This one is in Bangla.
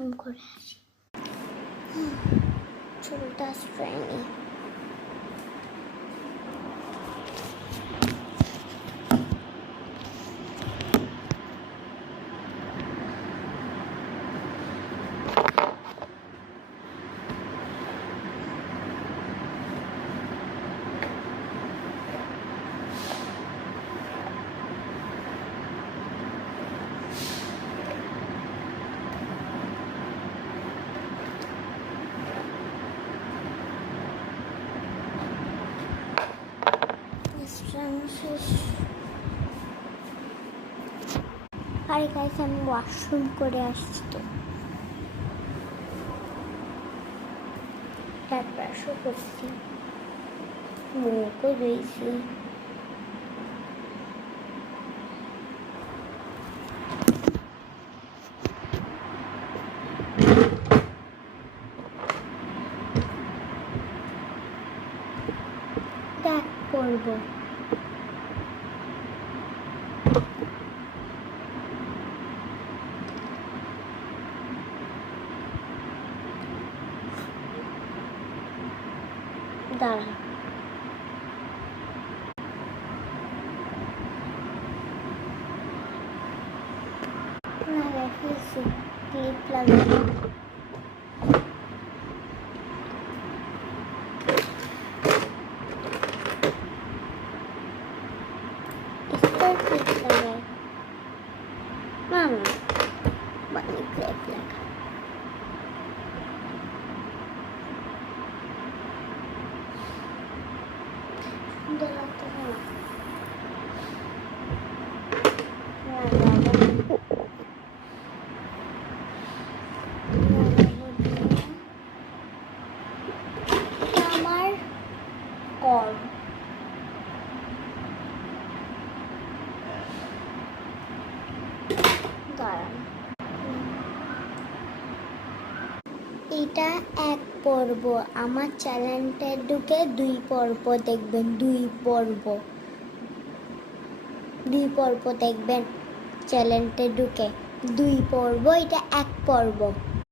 ওয়াশরুম করে আসি। চুলটা স্ট্রেনি। আরে গাইস, আমি ওয়াশরুম করে আসছি তো। ব্রাশও করছি, মুখও ধুয়েছি। দেখ করবো। দাঁড়া, ফেলছি ক্লিপ লাগাবো। ক্লিপ লাগাই না, বানি ক্লিপ লাগা। সুন্দর লাগতো না। আমার কর দাঁড়ান, এটা এক পর্ব। আমার চ্যানেলটা ঢুকে 2 পর্ব দেখবেন। 2 পর্ব দেখবেন চ্যানেলটা ঢুকে। 2 পর্ব, এটা 1 পর্ব।